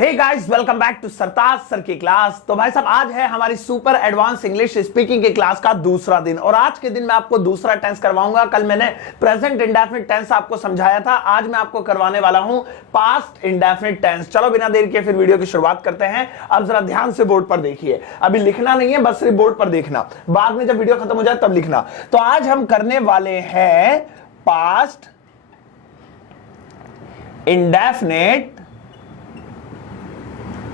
Hey guys, welcome back to Sartaj sir की class. तो भाई साहब, आज है हमारी सुपर एडवांस इंग्लिश स्पीकिंग की क्लास का दूसरा दिन और आज के दिन मैं आपको दूसरा टेंस करवाऊंगा। कल मैंने प्रेजेंट इंडेफिनिट टेंस आपको समझाया था, आज मैं आपको करवाने वाला हूं पास्ट इंडेफिनिट टेंस। चलो बिना देर के फिर वीडियो की शुरुआत करते हैं। अब जरा ध्यान से बोर्ड पर देखिए, अभी लिखना नहीं है, बस सिर्फ बोर्ड पर देखना, बाद में जब वीडियो खत्म हो जाए तब लिखना। तो आज हम करने वाले हैं past indefinite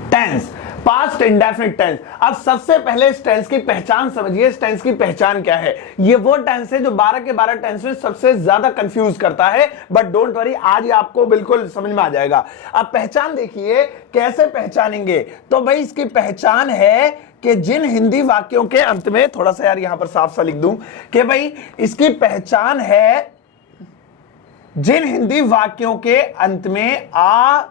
tense, past indefinite tense. अब सबसे पहले इस टेंस की पहचान समझिए। इस टेंस की पहचान क्या है? ये वो टेंस है जो 12 के 12 टेंस में सबसे ज्यादा कंफ्यूज करता है, बट डोंट वरी, आज ये आपको बिल्कुल समझ में आ जाएगा। अब पहचान देखिए, कैसे पहचानेंगे? तो भाई इसकी पहचान है कि जिन हिंदी वाक्यों के अंत में, थोड़ा सा यार यहां पर साफ सा लिख दूं कि भाई इसकी पहचान है जिन हिंदी वाक्यों के अंत में आ,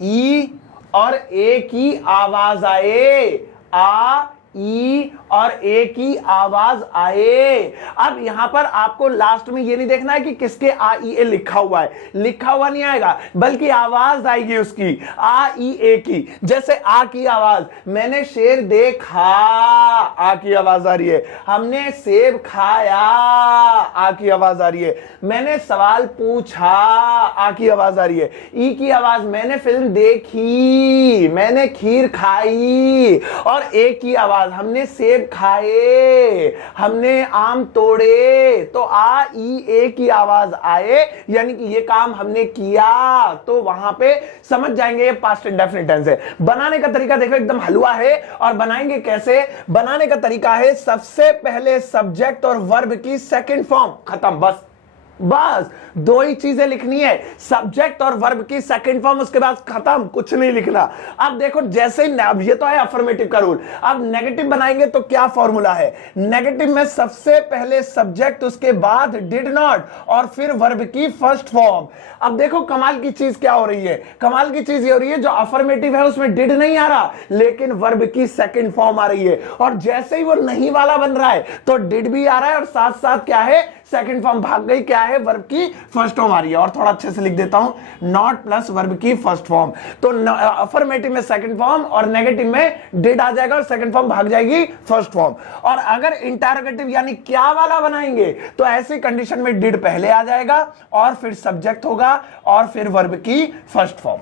ई और ए की आवाज आए, आ, ई और ए की आवाज आए। अब यहां पर आपको लास्ट में ये नहीं देखना है कि किसके आ, ई, ए लिखा हुआ है, लिखा हुआ नहीं आएगा, बल्कि आवाज आएगी उसकी, आ, ई, ए की। जैसे आ की आवाज, मैंने शेर देखा, आ की आवाज आ रही है। हमने सेब खाया, आ की आवाज आ रही है। मैंने सवाल पूछा, आ की आवाज आ रही है। ई की आवाज, मैंने फिल्म देखी, मैंने खीर खाई। और ए की आवाज, हमने सेब खाए, हमने आम तोड़े। तो आ, ई, ए की आवाज आए, यानी कि ये काम हमने किया, तो वहां पे समझ जाएंगे ये पास्ट इंडेफिनिट टेंस है। बनाने का तरीका देखो, एकदम हलवा है। और बनाएंगे कैसे? बनाने का तरीका है, सबसे पहले सब्जेक्ट और वर्ब की सेकंड फॉर्म, खत्म, बस दो ही चीजें लिखनी है, सब्जेक्ट और वर्ब की सेकंड फॉर्म, उसके बाद खत्म, कुछ नहीं लिखना। अब देखो, जैसे अब ये तो है अफर्मेटिव का रूल, अब नेगेटिव बनाएंगे तो क्या फॉर्मूला है? नेगेटिव में सबसे पहले सब्जेक्ट, उसके बाद डिड नॉट और फिर वर्ब की फर्स्ट फॉर्म। अब देखो कमाल की चीज क्या हो रही है, कमाल की चीज ये हो रही है, जो अफर्मेटिव है उसमें डिड नहीं आ रहा, लेकिन वर्ब की सेकंड फॉर्म आ रही है। और जैसे ही वो नहीं वाला बन रहा है तो डिड भी आ रहा है और साथ साथ क्या है, सेकंड फॉर्म भाग गई, क्या है, वर्ब की फर्स्ट फॉर्म आ रही है। और थोड़ा अच्छे से लिख देता हूं, नॉट प्लस वर्ब की फर्स्ट फॉर्म। तो अफर्मेटिव में सेकंड फॉर्म और नेगेटिव में डिड आ जाएगा और सेकंड फॉर्म भाग जाएगी फर्स्ट फॉर्म। और अगर इंटरोगेटिव यानी क्या वाला बनाएंगे तो ऐसी कंडीशन में डिड पहले आ जाएगा और फिर सब्जेक्ट होगा और फिर वर्ब की फर्स्ट फॉर्म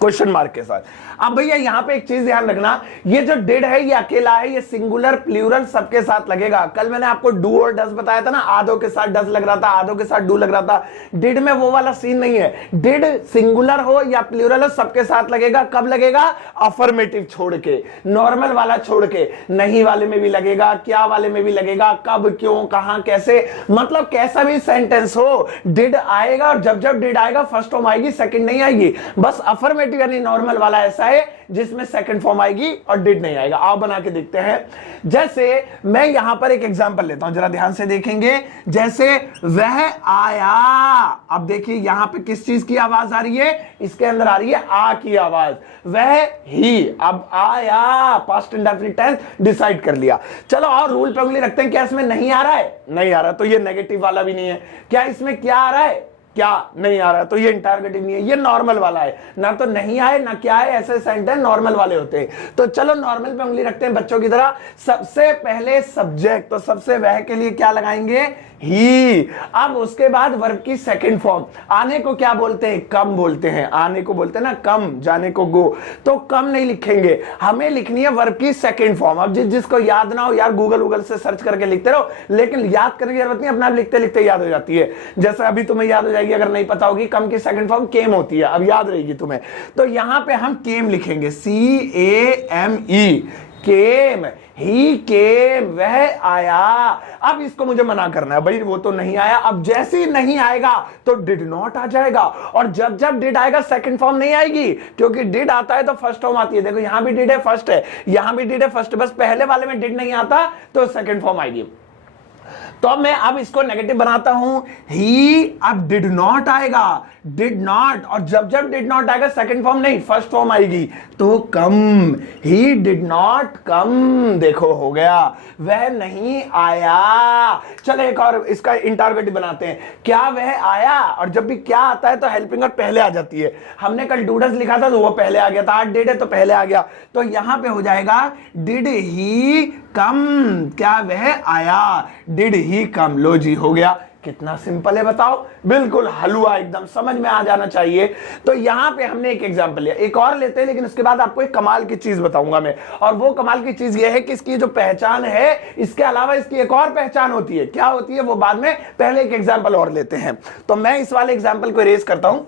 क्वेश्चन मार्क के साथ। अब भैया यहां पे एक चीज ध्यान रखना, ये जो डिड है ये अकेला है, ये सिंगुलर प्लूरल सबके साथ लगेगा। कल मैंने आपको डू और डस बताया था ना, आधों के साथ डस लग रहा था, आधों के साथ डू लग रहा था। डिड में वो वाला सीन नहीं है, डिड सिंगुलर हो या प्लूरल हो सबके साथ लगेगा। कब लगेगा? अफर्मेटिव छोड़ के, नॉर्मल वाला छोड़ के, नहीं वाले में भी लगेगा, क्या वाले में भी लगेगा, कब, क्यों, कहां, कैसे, मतलब कैसा भी सेंटेंस हो डिड आएगा। और जब जब डिड आएगा फर्स्ट फॉर्म आएगी, सेकंड नहीं आएगी। बस अफर्मेटिव यानी नॉर्मल वाला ऐसा है जिसमें सेकंड फॉर्म आएगी और डिड नहीं आएगा। आओ बना के देखते हैं। जैसे मैं यहां पर एक एग्जांपल लेता हूं, जरा ध्यान से देखेंगे। जैसे वह आया, अब देखिए यहां पे किस चीज की आवाज आ रही है, इसके अंदर आ रही है आ की आवाज। वह ही, अब आया, पास्ट इंडेफिनिट टेंस डिसाइड कर लिया। चलो और रूल पे उंगली रखते हैं, क्या इसमें नहीं आ रहा है? नहीं आ रहा, तो ये नेगेटिव वाला भी नहीं है। क्या इसमें क्या आ रहा है? क्या नहीं आ रहा, तो ये इंटरोगेटिव नहीं है, ये नॉर्मल वाला है। ना तो नहीं आए ना क्या है, ऐसे सेंटेंस नॉर्मल वाले होते हैं। तो चलो नॉर्मल पे उंगली रखते हैं बच्चों की तरह। सबसे पहले सब्जेक्ट, तो सबसे वह के लिए क्या लगाएंगे? ही। अब उसके बाद वर्ब की सेकंड फॉर्म, आने को क्या बोलते हैं? कम बोलते हैं, आने को बोलते हैं ना कम, जाने को गो। तो कम नहीं लिखेंगे, हमें लिखनी है वर्ब की सेकंड फॉर्म। अब जिसको याद ना हो यार गूगल से सर्च करके लिखते रहो, लेकिन याद करने की जरूरत नहीं, अपना लिखते लिखते याद हो जाती है। जैसे अभी तुम्हें याद हो जाएगी, अगर नहीं पता होगी, कम की सेकंड फॉर्म केम होती है, अब याद रहेगी तुम्हें। तो यहां पे हम केम लिखेंगे, CAME, केम, ही केम, वह आया। अब इसको मुझे मना करना है, भाई वो तो नहीं आया। अब जैसे ही नहीं आएगा तो डिड नॉट आ जाएगा, और जब जब डिड आएगा सेकंड फॉर्म नहीं आएगी, क्योंकि डिड आता है तो फर्स्ट फॉर्म आती है। देखो यहां भी डिड है, फर्स्ट है, यहां भी डिड है, फर्स्ट है, बस पहले वाले में डिड नहीं आता तो सेकंड फॉर्म आएगी। तो मैं अब इसको नेगेटिव बनाता हूं, ही, अब डिड नॉट आएगा, डिड नॉट, और जब जब डिड नॉट आएगा सेकंड फॉर्म नहीं फर्स्ट फॉर्म आएगी, तो कम, ही डिड नॉट कम, देखो हो गया, वह नहीं आया। चलो एक और इसका इंटरोगेटिव बनाते हैं, क्या वह आया, और जब भी क्या आता है तो हेल्पिंग वर्ब पहले आ जाती है। हमने कल डूडस लिखा था तो वो पहले आ गया था, आज डिड है तो पहले आ गया, तो यहां पे हो जाएगा डिड ही कम, क्या वह आया, डिड ही कम। लो जी हो गया, कितना सिंपल है बताओ, बिल्कुल हलवा, एकदम समझ में आ जाना चाहिए। तो यहां पे हमने एक एग्जांपल लिया, एक और लेते हैं, लेकिन उसके बाद आपको एक कमाल की चीज बताऊंगा मैं, और वो कमाल की चीज ये है कि इसकी जो पहचान है, इसके अलावा इसकी एक और पहचान होती है। क्या होती है वो बाद में, पहले एक एग्जाम्पल और लेते हैं। तो मैं इस वाले एग्जाम्पल को इरेज करता हूं।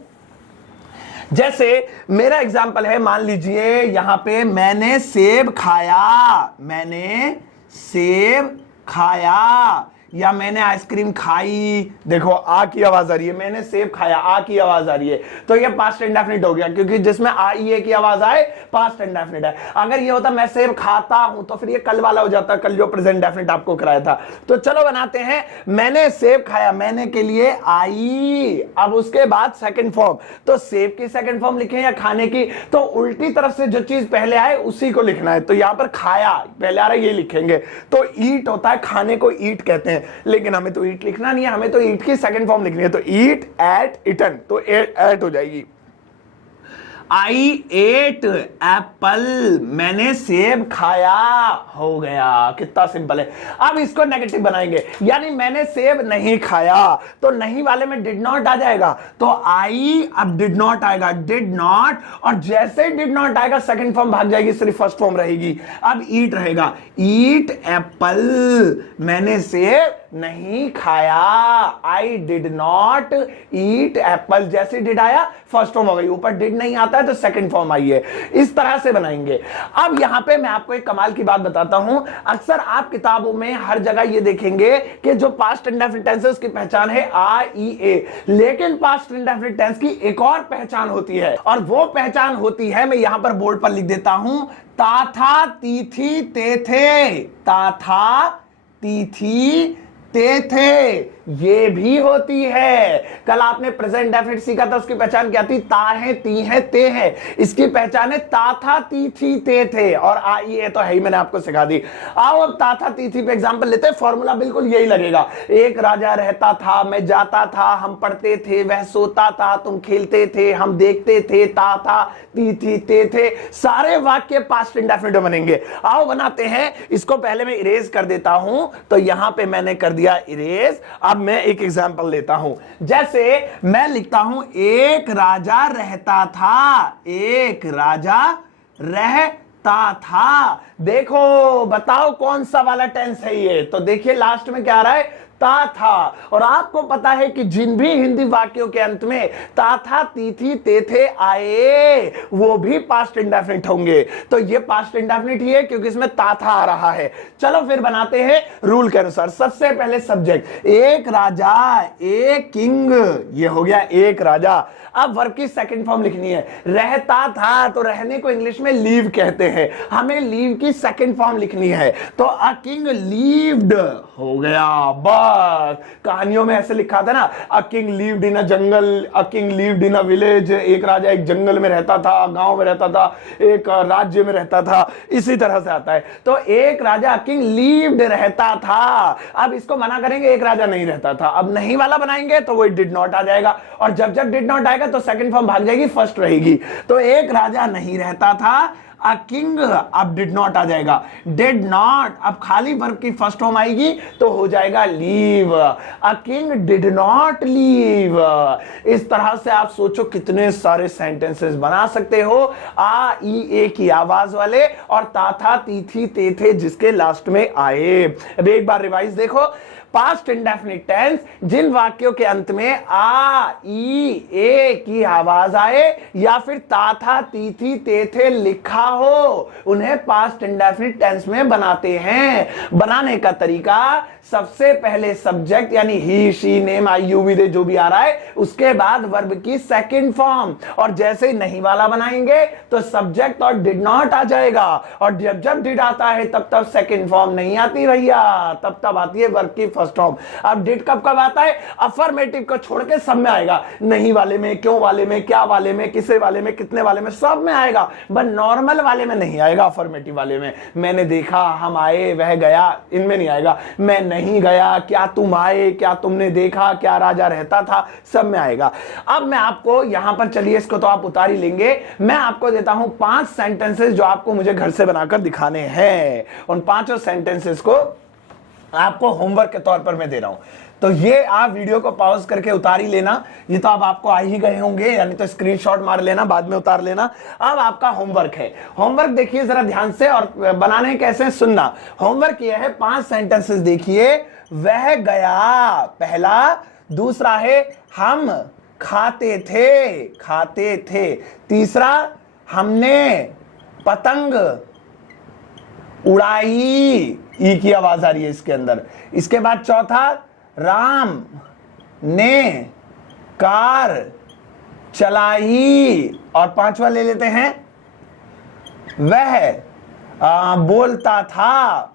जैसे मेरा एग्जाम्पल है, मान लीजिए यहां पे मैंने सेब खाया, मैंने सेब खाया, या मैंने आइसक्रीम खाई, देखो आ की आवाज आ रही है, मैंने सेब खाया, आ की आवाज आ रही है, तो ये पास्ट इंडेफिनिट हो गया, क्योंकि जिसमें आ ई ए की आवाज आए पास्ट इंडेफिनिट है। अगर ये होता मैं सेब खाता हूं तो फिर ये कल वाला हो जाता, कल जो प्रेजेंट इंडेफिनिट आपको कराया था। तो चलो बनाते हैं, मैंने सेब खाया, मैंने के लिए आई, अब उसके बाद सेकंड फॉर्म, तो सेब की सेकंड फॉर्म लिखें या खाने की, तो उल्टी तरफ से जो चीज पहले आए उसी को लिखना है। तो यहां पर खाया पहले आ रहा है, ये लिखेंगे। तो ईट होता है, खाने को ईट कहते हैं, लेकिन हमें तो ईट लिखना नहीं है, हमें तो ईट की सेकंड फॉर्म लिखनी है, तो ईट, एट, इटन, तो एट हो जाएगी। आई एट एप्पल, मैंने सेब खाया, हो गया, कितना सिंपल है। अब इसको नेगेटिव बनाएंगे, यानी मैंने सेब नहीं खाया, तो नहीं वाले में डिड नॉट आ जाएगा, तो आई, अब डिड नॉट आएगा, डिड नॉट, और जैसे डिड नॉट आएगा सेकंड फॉर्म भाग जाएगी, सिर्फ फर्स्ट फॉर्म रहेगी। अब ईट रहेगा, ईट एप्पल, मैंने सेब नहीं खाया, I did not eat Apple, जैसे डिड आया फर्स्ट फॉर्म हो गई, ऊपर डिड नहीं आता है तो सेकंड फॉर्म आई है। इस तरह से बनाएंगे। अब यहां पे मैं आपको एक कमाल की बात बताता हूं, अक्सर आप किताबों में हर जगह ये देखेंगे कि जो पास्ट इंडेफिनिट टेंस है उसकी पहचान है आ ई ए, लेकिन पास्ट इंडेफिनिट टेंस की एक और पहचान होती है, और वो पहचान होती है, मैं यहां पर बोर्ड पर लिख देता हूं, ता था ती थी ते थे, ता था ती थी ते थे, ये भी होती है। कल आपने प्रेजेंट डेफिनेट सीखा था, उसकी पहचान क्या थी, ता है, ती है, ते है, इसकी पहचान है ता था ती थी ते थे, और आ ये तो है ही, मैंने आपको सिखा दी। आओ अब ता था ती थी पे एग्जांपल लेते हैं, फॉर्मूला बिल्कुल यही लगेगा। एक राजा रहता था, मैं जाता था, हम पढ़ते थे, वह सोता था, तुम खेलते थे, हम देखते थे, ता था ती थी ते थे, सारे वाक्य पास्ट इंडेफिनिट बनेंगे। आओ बनाते हैं, इसको पहले मैं इरेज कर देता हूं, तो यहां पे मैंने कर दिया इरेज। अब मैं एक एग्जांपल लेता हूं, जैसे मैं लिखता हूं, एक राजा रहता था, एक राजा रहता था, देखो बताओ कौन सा वाला टेंस है ये, तो देखिए लास्ट में क्या आ रहा है, ता था, और आपको पता है कि जिन भी हिंदी वाक्यों के अंत में ता था ती थी ते थे आए, वो भी पास्ट इंडेफिनिट होंगे। तो ये पास्ट इंडेफिनिट ही है क्योंकि इसमें ता था आ रहा है। चलो फिर बनाते हैं रूल के अनुसार। सबसे पहले सब्जेक्ट, एक राजा, एक किंग, ये हो गया एक राजा। अब वर्ब की सेकंड फॉर्म लिखनी है, रहता था, तो रहने को इंग्लिश में लीव कहते हैं, हमें लीव की सेकंड फॉर्म लिखनी है, तो अ किंग लीव्ड, हो गया, बस। कहानियों में ऐसे लिखा था ना, a king lived in a jungle, a king lived in a village, एक राजा एक जंगल में रहता था, गांव में रहता था, एक राज्य में रहता था, इसी तरह से आता है। तो एक राजा किंग लीव्ड रहता था, अब इसको मना करेंगे एक राजा नहीं रहता था, अब नहीं वाला बनाएंगे तो वो डिड नॉट आ जाएगा, और जब जब डिड नॉट आएगा तो सेकंड फॉर्म भाग जाएगी, फर्स्ट रहेगी। तो एक राजा नहीं रहता था, अ किंग, अब डिड नॉट आ जाएगा, डिड नॉट, अब खाली वर्ब की फर्स्ट फॉर्म आएगी तो हो जाएगा leave, a king did not leave. इस तरह से आप सोचो कितने सारे सेंटेंसेस बना सकते हो, आ ई ए की आवाज वाले, और ता था ती थी ते थे जिसके लास्ट में आए। अब एक बार रिवाइज देखो, पास्ट इंडेफिनिट टेंस जिन वाक्यों के अंत में आ ई ए की आवाज आए या फिर ता था ती थी ते थे लिखा हो, उन्हें पास्ट इंडेफिनिट टेंस में बनाते हैं। बनाने का तरीका सबसे पहले सब्जेक्ट यानी he, she, name, I, you, we, they जो भी आ रहा है, उसके बाद वर्ब की सेकंड फॉर्म, और जैसे ही नहीं वाला बनाएंगे तो सब्जेक्ट और डिड नॉट आ जाएगा, और जब जब डिड आता है तब तब सेकंड फॉर्म नहीं आती भैया, तब तब आती है वर्ब की फर्स्ट फॉर्म। अब डिड कब कब आता है? अफर्मेटिव को छोड़ के सब में आएगा, नहीं वाले में, क्यों वाले में, क्या वाले में, किसे वाले में, कितने वाले में, सब में आएगा, बस नॉर्मल वाले में नहीं आएगा। अफर्मेटिव वाले में मैंने देखा, हम आए, वह गया, इनमें नहीं आएगा। मैं नहीं गया, क्या तुम आए, क्या तुमने देखा, क्या राजा रहता था, सब में आएगा। अब मैं आपको यहां पर, चलिए इसको तो आप उतार ही लेंगे, मैं आपको देता हूं 5 सेंटेंसेस जो आपको मुझे घर से बनाकर दिखाने हैं। उन 5 सेंटेंसेस को आपको होमवर्क के तौर पर मैं दे रहा हूं, तो ये आप वीडियो को पॉज करके उतार ही लेना। ये तो अब आपको आ ही गए होंगे, यानी तो स्क्रीनशॉट मार लेना, बाद में उतार लेना। अब आपका होमवर्क है, होमवर्क देखिए जरा ध्यान से, और बनाने कैसे सुनना। होमवर्क ये है, 5 सेंटेंसेस देखिए। वह गया पहला, दूसरा है हम खाते थे, तीसरा हमने पतंग उड़ाई, ई की आवाज आ रही है इसके अंदर। इसके बाद चौथा, राम ने कार चलाई, और 5वां ले लेते हैं, वह बोलता था,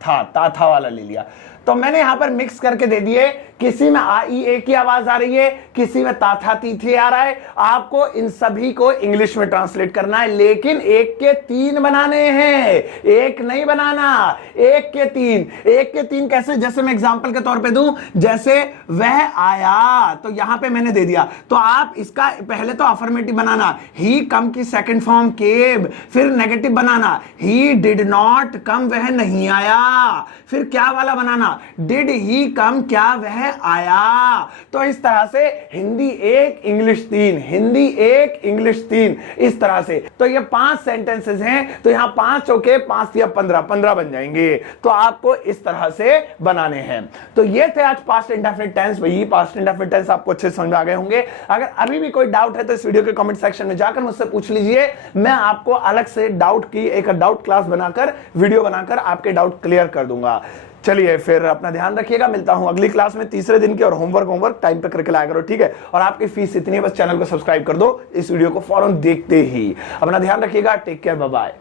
था वाला ले लिया। तो मैंने यहां पर मिक्स करके दे दिए, किसी में आ ई ए की आवाज आ रही है, किसी में ता था ती थे आ रहा है। आपको इन सभी को इंग्लिश में ट्रांसलेट करना है, लेकिन 1 के 3 बनाने हैं, 1 नहीं बनाना, 1 के 3। 1 के 3 कैसे? जैसे मैं एग्जांपल के तौर पे दूं, जैसे वह आया, तो यहां पे मैंने दे दिया, तो आप इसका पहले तो अफर्मेटिव बनाना, ही कम की सेकंड फॉर्म केब, फिर negative banana, he did not come, वह नहीं आया, फिर क्या वाला बनाना, डिड ही कम, क्या वह आया। तो इस तरह से हिंदी 1 इंग्लिश 3, हिंदी 1 इंग्लिश 3, इस तरह से। तो ये 5 सेंटेंसेस हैं, तो यहां 5 होके 5 या 15 बन जाएंगे। तो आपको इस तरह से बनाने हैं। तो ये थे आज पास्ट इंडेफिनिट टेंस। वही पास्ट इंडेफिनिट टेंस आपको अच्छे समझ में आ गए होंगे। अगर अभी भी कोई डाउट है तो इस वीडियो के कमेंट सेक्शन में जाकर मुझसे पूछ लीजिए, मैं आपको अलग से डाउट की एक डाउट क्लास बनाकर, वीडियो बनाकर आपके डाउट क्लियर कर दूंगा। चलिए फिर अपना ध्यान रखिएगा, मिलता हूं अगली क्लास में तीसरे दिन की। और होमवर्क टाइम पे करके लाया करो, ठीक है। और आपकी फीस इतनी है, बस चैनल को सब्सक्राइब कर दो इस वीडियो को फौरन देखते ही। अपना ध्यान रखिएगा, टेक केयर, बाय बाय।